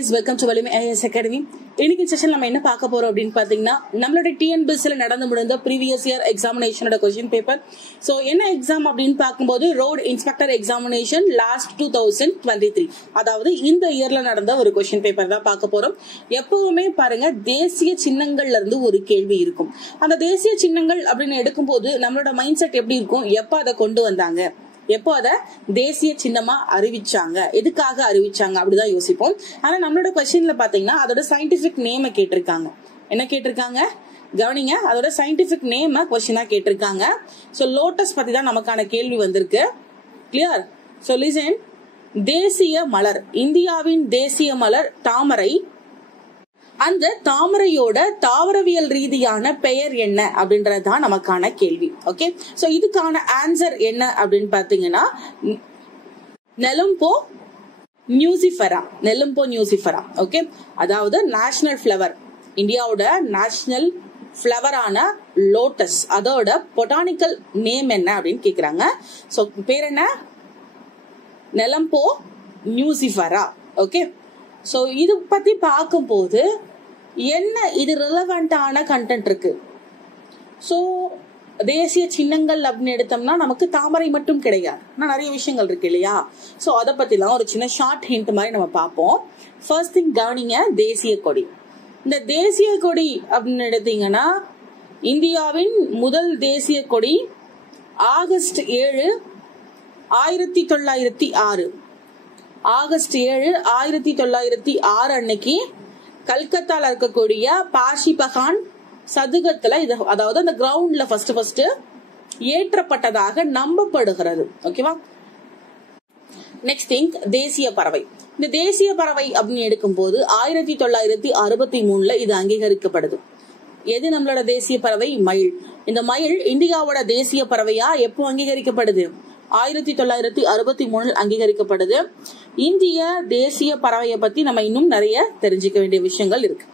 guys, welcome to Valimi IAS Academy. இன்னைக்கு session நம்ம என்ன பார்க்க போறோம் அப்படின்னு பாத்தீங்கன்னா நம்மளோட TNBSல நடந்து முடிந்த previous year examinationோட question paper. So என்ன எக்ஸாம் அப்படின்னு பார்க்கும்போது ரோட் இன்ஸ்பெக்டர் எக்ஸாமினேஷன் லாஸ்ட் 2023, அதாவது இந்த இயர்ல நடந்த ஒரு question paper தான் பார்க்க போறோம். எப்பவுமே பாருங்க தேசிய சின்னங்கள்ல இருந்து ஒரு கேள்வி இருக்கும். அந்த தேசிய சின்னங்கள் அப்படின்னு எடுக்கும்போது நம்மளோட மைண்ட் செட் எப்படி இருக்கும், எப்ப அதை கொண்டு வந்தாங்க, எப்போ அத தேசிய சின்னமா அறிவிச்சாங்க, எதுக்காக அறிவிச்சாங்க அப்படிதான் யோசிப்போம். ஆனா நம்மளோட கொஸ்டின்ல பாத்தீங்கன்னா அதோட சயின்டிபிக் நேம கேட்டிருக்காங்க. என்ன கேட்டிருக்காங்க கவனிங்க, அதோட சயின்டிபிக் நேம கொஸ்டினா கேட்டிருக்காங்க. சோ லோட்டஸ் பத்தி தான் நமக்கான கேள்வி வந்திருக்கு. கிளியர்? So listen. தேசிய மலர், இந்தியாவின் தேசிய மலர் தாமரை. அந்த தாமரையோட தாவரவியல் ரீதியான பெயர் என்ன அப்படின்றதுதான் நமக்கான கேள்வி. ஓகே, சோ இதுக்கான ஆன்சர் என்ன அப்படின்னு பாத்தீங்கன்னா நெலும்போ நியூசிஃபெரா. நெலும்போ நியூசிஃபெரா. ஓகே, அதாவது நேஷனல் ஃபிளவர், இந்தியாவோட நேஷனல் ஃபிளவரான லோட்டஸ், அதோட பொட்டானிக்கல் நேம் என்ன அப்படின்னு கேக்குறாங்க. சோ பேர் என்ன? நெலும்போ நியூசிஃபெரா. ஓகே, சோ இது பத்தி பார்க்கும்போது என்ன இது ரிலவெண்டான கண்டென்ட் இருக்கு. சோ தேசிய சின்னங்கள் அப்படின்னு எடுத்தோம்னா நமக்கு தாமரை மட்டும் கிடையாது, நிறைய விஷயங்கள் இருக்கு இல்லையா. சோ அதை பத்திலாம் ஒரு சின்ன ஷார்ட் ஹிண்ட் மாதிரி நம்ம பார்ப்போம். ஃபர்ஸ்ட் திங் கவனிங்க, தேசிய கொடி. இந்த தேசிய கொடி அப்படின்னு எடுத்தீங்கன்னா இந்தியாவின் முதல் தேசிய கொடி ஆகஸ்ட் 7, 1906. ஆகஸ்ட் 7, 1906 அன்னைக்கு கல்கத்தால இருக்கக்கூடிய பாஷிபகான் சதுக்கத்துல இது, அதாவது அந்த கிரவுண்ட்ல ஃபர்ஸ்ட் ஏற்றப்பட்டதாக நம்பப்படுகிறது. ஓகேவா? நெக்ஸ்ட் திங், தேசிய பறவை. இந்த தேசிய பறவை அப்படின்னு எடுக்கும்போது 1963 இது அங்கீகரிக்கப்படுது. எது நம்மளோட தேசிய பறவை? மயில். இந்த மயில் இந்தியாவோட தேசிய பறவையா எப்போ அங்கீகரிக்கப்படுது? 1963 அங்கீகரிக்கப்படுது. இந்திய தேசிய பறவையை பத்தி நம்ம இன்னும் நிறைய தெரிஞ்சுக்க வேண்டிய விஷயங்கள் இருக்கு.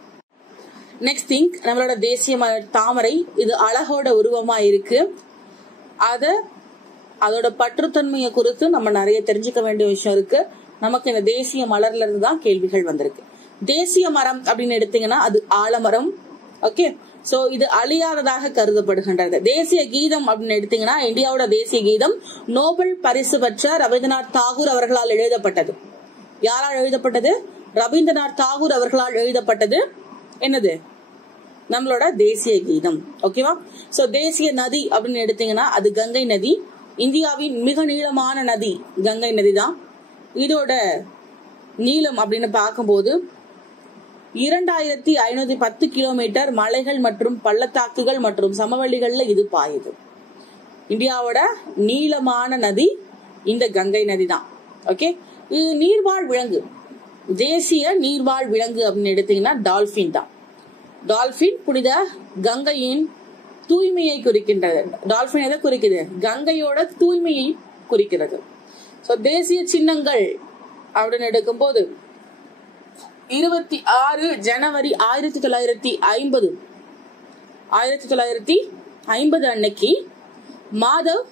நெக்ஸ்ட் திங், நம்மளோட தேசிய தாமரை. இது அழகோட உருவமா இருக்கு. அதோட பற்றுத்தன்மையை குறித்து நம்ம நிறைய தெரிஞ்சுக்க வேண்டிய விஷயம் இருக்கு. நமக்கு இந்த தேசிய மலர்ல இருந்து தான் கேள்விகள் வந்திருக்கு. தேசிய மரம் அப்படின்னு எடுத்தீங்கன்னா அது ஆலமரம். ஓகே, சோ இது அழியாததாக கருதப்படுகின்றது. தேசிய கீதம் அப்படின்னு எடுத்தீங்கன்னா இந்தியாவோட தேசிய கீதம் நோபல் பரிசு பெற்ற ரவீந்திரநாத் தாகூர் அவர்களால் எழுதப்பட்டது. யாரால் எழுதப்பட்டது? ரவீந்திரநாத் தாகூர் அவர்களால் எழுதப்பட்டது. என்னது? நம்மளோட தேசிய கீதம். ஓகேவா? சோ தேசிய நதி அப்படின்னு எடுத்தீங்கன்னா அது கங்கை நதி. இந்தியாவின் மிக நீளமான நதி கங்கை நதி தான். இதோட நீளம் அப்படின்னு பார்க்கும்போது 2510 கிலோமீட்டர். மலைகள் மற்றும் பள்ளத்தாக்குகள் மற்றும் சமவெளிகள்ல இது பாயுது. இந்தியாவோட நீளமான நதி இந்த கங்கை நதி தான். ஓகே, இது நீர்வாழ் விலங்கு. தேசிய நீர்வாழ் விலங்கு அப்படின்னு எடுத்தீங்கன்னா டால்பின் தான். டால்பின் புனித கங்கையின் தூய்மையை குறிக்கின்றது. டால்பின் எதை குறிக்குது? கங்கையோட தூய்மையை குறிக்கிறது. சோ தேசிய சின்னங்கள் அப்படின்னு எடுக்கும்போது 26 ஜனவரி 1950 அன்னைக்கு மாதவ்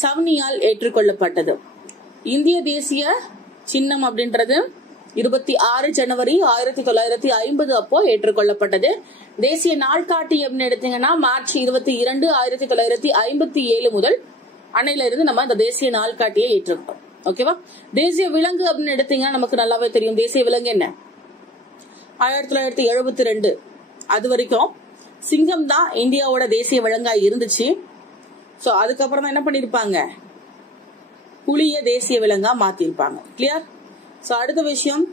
சவ்னியால் ஏற்றுக்கொள்ளப்பட்டது. இந்திய தேசிய சின்னம் அப்படின்றது 26 ஜனவரி 1950 அப்போ ஏற்றுக்கொள்ளப்பட்டது. தேசிய நாள்காட்டி அப்படின்னு எடுத்தீங்கன்னா மார்ச் 22, 1957 முதல் அன்னையில இருந்து நம்ம இந்த தேசிய நாள்காட்டியை ஏற்றுக்கிட்டோம். ஓகேவா? தேசிய விலங்கு அப்படின்னு எடுத்தீங்கன்னா நமக்கு நல்லாவே தெரியும். தேசிய விலங்கு என்ன? 1972 அது வரைக்கும் சிங்கம் தான் இந்தியாவோட தேசிய விலங்கா இருந்துச்சு. சோ அதுக்கப்புறம் தான் என்ன பண்ணிருப்பாங்க, புலிய தேசிய விலங்கா மாத்திருப்பாங்க. கிளியர்? சோ அடுத்த விஷயம்,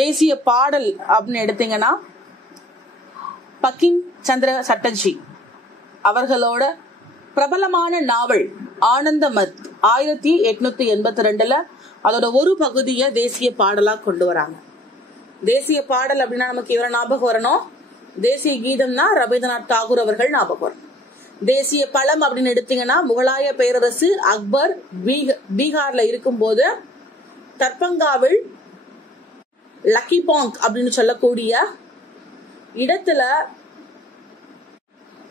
தேசிய பாடல் அப்படின்னு எடுத்தீங்கன்னா பங்கிம் சந்திர சட்டர்ஜி அவர்களோட பிரபலமான நாவல் ஆனந்த மத் 1882 அதோட ஒரு பகுதியை தேசிய பாடலா கொண்டு வராங்க. தேசிய பாடல் அப்படின்னா நமக்கு இவரை ஞாபகம் வரணும். தேசிய கீதம்னா ரவீந்திரநாத் தாகூர் அவர்கள் ஞாபகம் வரும். தேசிய பழம் அப்படின்னு எடுத்தீங்கன்னா முகலாய பேரரசு அக்பர் பீகார்ல இருக்கும் போது தர்பங்காவில் லக்கிபாங் அப்படின்னு சொல்லக்கூடிய இடத்துல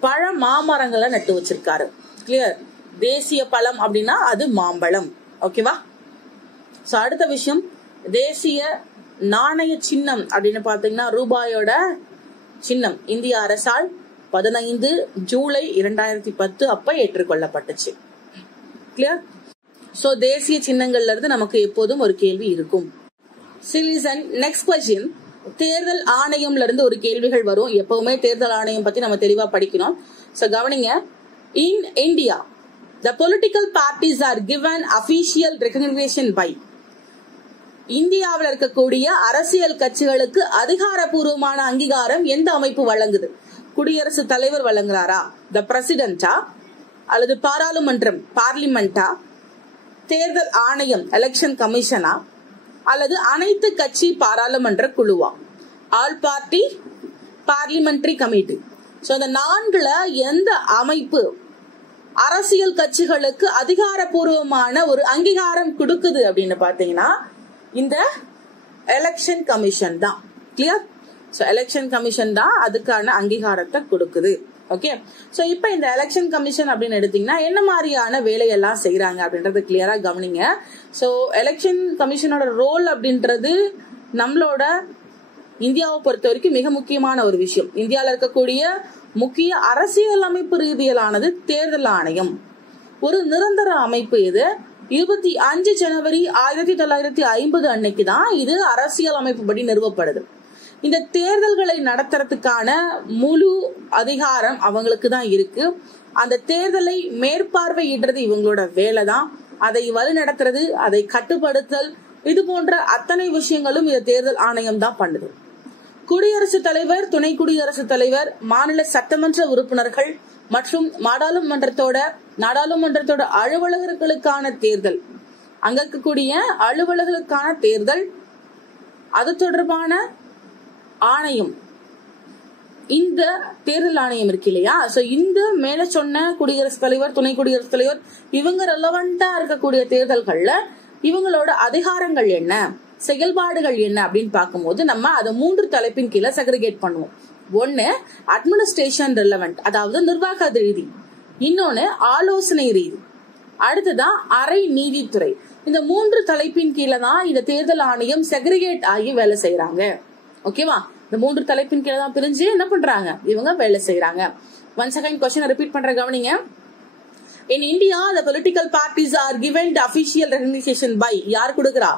பழ மாமரங்களை நட்டு வச்சிருக்காரு. கிளியர்? தேசிய பழம் அப்படின்னா அது மாம்பழம். ஓகேவா? சோ அடுத்த விஷயம், தேசிய நாணய சின்னம் அப்படின்னு பாத்தீங்கன்னா ரூபாயோட சின்னம் இந்திய அரசால் 15 ஜூலை 2010 அப்ப ஏற்றுக்கொள்ளப்பட்டுச்சு. கிளியர்? சோ தேசிய சின்னங்கள்ல இருந்து நமக்கு எப்போதும் ஒரு கேள்வி இருக்கும். சிலிசன் நெக்ஸ்ட் கொஸ்டின். தேர்தல் ஆணையம்ல இருந்து ஒரு கேள்விகள் வரும். எப்பவுமே தேர்தல் ஆணையம் பத்தி நம்ம தெளிவா படிக்கணும். சோ கவனிங்க. In India, the political parties are given official recognition by. இந்தியாவில் இருக்கக்கூடிய அரசியல் கட்சிகளுக்கு அதிகாரப்பூர்வமான அங்கீகாரம் எந்த அமைப்பு வழங்குது? குடியரசுத் தலைவர் வழங்குறாரா? த பிரசிடென்டா? அல்லது பாராளுமன்றம் பார்லிமெண்டா? தேர்தல் ஆணையம் எலெக்ஷன் கமிஷனா? அல்லது அனைத்து கட்சி பாராளுமன்ற குழுவா? All party parliamentary committee. So இந்த 4ல எந்த அமைப்பு அரசியல் கட்சிகளுக்கு அதிகாரப்பூர்வமான ஒரு அங்கீகாரம் கொடுக்குது அப்படின்னு பாத்தீங்கன்னா இந்த எலெக்ஷன் கமிஷன் தான். கிளியர்? சோ எலெக்ஷன் கமிஷன் தான் அதுக்கான அங்கீகாரத்தை கொடுக்குது. ஓகே. சோ இப்ப இந்த எலெக்ஷன் கமிஷன் அப்படின்னு எடுத்தீங்கன்னா என்ன மாதிரியான வேலையெல்லாம் செய்யறாங்க அப்படின்றது கிளியரா கவனிங்க. சோ எலெக்ஷன் கமிஷனோட ரோல் அப்படின்றது நம்மளோட இந்தியாவை பொறுத்த வரைக்கும் மிக முக்கியமான ஒரு விஷயம். இந்தியாவில் இருக்கக்கூடிய முக்கிய அரசியல் அமைப்பு ரீதியிலானது தேர்தல் ஆணையம். ஒரு நிரந்தர அமைப்பு. இது 25 ஜனவரி 1950 அன்னைக்கு தான் இது அரசியல் அமைப்பு படி நிறுவப்படுது. இந்த தேர்தல்களை நடத்துறதுக்கான முழு அதிகாரம் அவங்களுக்கு தான் இருக்கு. அந்த தேர்தலை மேற்பார்வையிடுறது இவங்களோட வேலை தான். அதை வழி நடத்துறது, அதை கட்டுப்படுத்தல், இது போன்ற அத்தனை விஷயங்களும் இந்த தேர்தல் ஆணையம் தான் பண்ணுது. குடியரசுத் தலைவர், துணை குடியரசுத் தலைவர், மாநில சட்டமன்ற உறுப்பினர்கள் மற்றும் நாடாளுமன்றத்தோட அலுவலர்களுக்கான தேர்தல், அங்க இருக்கக்கூடிய அலுவலர்களுக்கான தேர்தல், அது தொடர்பான ஆணையம் இந்த தேர்தல் ஆணையம் இருக்கு இல்லையா? சோ இந்த மேல சொன்ன குடியரசுத் தலைவர், துணை குடியரசுத் தலைவர் இவங்க ரெலவெண்டா இருக்கக்கூடிய தேர்தல்கள்ல இவங்களோட அதிகாரங்கள் என்ன, செயல்பாடுகள் என்ன அப்படின்னு பார்க்கும்போது நம்ம அதை 3 தலைப்பின் கீழே செக்ரிகேட் பண்ணுவோம். ஒன்னு அட்மினிஸ்ட்ரேஷன் ரெலவெண்ட், அதாவது நிர்வாக ரீதி. இன்னொன்னு ஆலோசனை ரீதி. அடுத்ததான் அரை நீதித்துறை. இந்த 3 தலைப்பின் கீழே தான் இந்த தேர்தல் ஆணையம் செக்ரிகேட் ஆகி வேலை செய்யறாங்க. ஓகேவா? இந்த 3 தலைப்பின் கீழே தான் பிரிஞ்சு என்ன பண்றாங்க இவங்க வேலை செய்யறாங்க. ஒன் செகண்ட் கொஸ்டின் ரிப்பீட் பண்ற கவனிங்க. In India, the political parties are given the official recognition by யார் கொடுக்கறா?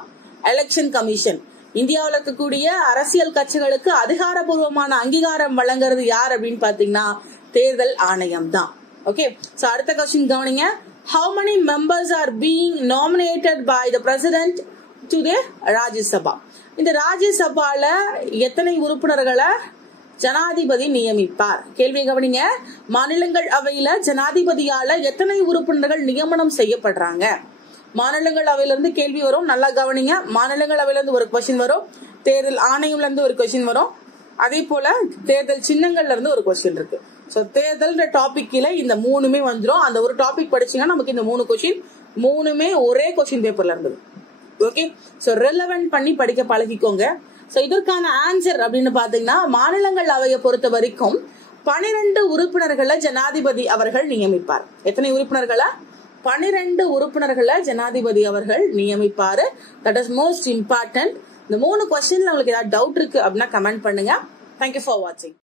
Election commission. இந்தியாவில் இருக்கக்கூடிய அரசியல் கட்சிகளுக்கு அதிகாரப்பூர்வமான அங்கீகாரம் வழங்குறது யார் அப்படின்னு பாத்தீங்கன்னா தேர்தல் ஆணையம் தான். ஓகே. சோ அடுத்த கொஸ்டின் கவனிங்க. How many members are being nominated by the president to the Rajya Sabha? இந்த ராஜ்யசபால எத்தனை உறுப்பினர்களை ஜனாதிபதி நியமிப்பார்? கேள்வி கவனிங்க. மாநிலங்கள் அவையில ஜனாதிபதியால எத்தனை உறுப்பினர்கள் நியமனம் செய்யப்படுறாங்க? மாநிலங்கள் அவையில இருந்து கேள்வி வரும். நல்லா கவனிங்க. மாநிலங்கள் அவையில இருந்து ஒரு கொஸ்டின் வரும். தேர்தல் ஆணையம்ல இருந்து ஒரு கொஸ்டின் வரும். அதே போல தேர்தல் சின்னங்கள்ல இருந்து ஒரு கொஸ்டின் இருக்கு. சோ தேர்தல் டாபிக் கீழே இந்த 3மே வந்துடும். அந்த ஒரு டாபிக் படிச்சீங்கன்னா நமக்கு இந்த 3 கொஸ்டின் 3மே ஒரே கொஸ்டின் பேப்பர்ல இருந்தது. ஓகே. சோ ரெலவென்ட் பண்ணி படிக்க பழகிக்கோங்க. சோ இதற்கான ஆன்சர் அப்படின்னு பாத்தீங்கன்னா மாநிலங்கள் அவையை பொறுத்த வரைக்கும் 12 உறுப்பினர்களை ஜனாதிபதி அவர்கள் நியமிப்பார். எத்தனை உறுப்பினர்களை? 12 உறுப்பினர்களை ஜனாதிபதி அவர்கள் நியமிப்பாரு. That is most important. இந்த 3 கொஸ்டின்ல உங்களுக்கு ஏதாவது டவுட் இருக்கு அப்படின்னா கமெண்ட் பண்ணுங்க. தேங்க்யூ ஃபார் வாட்சிங்.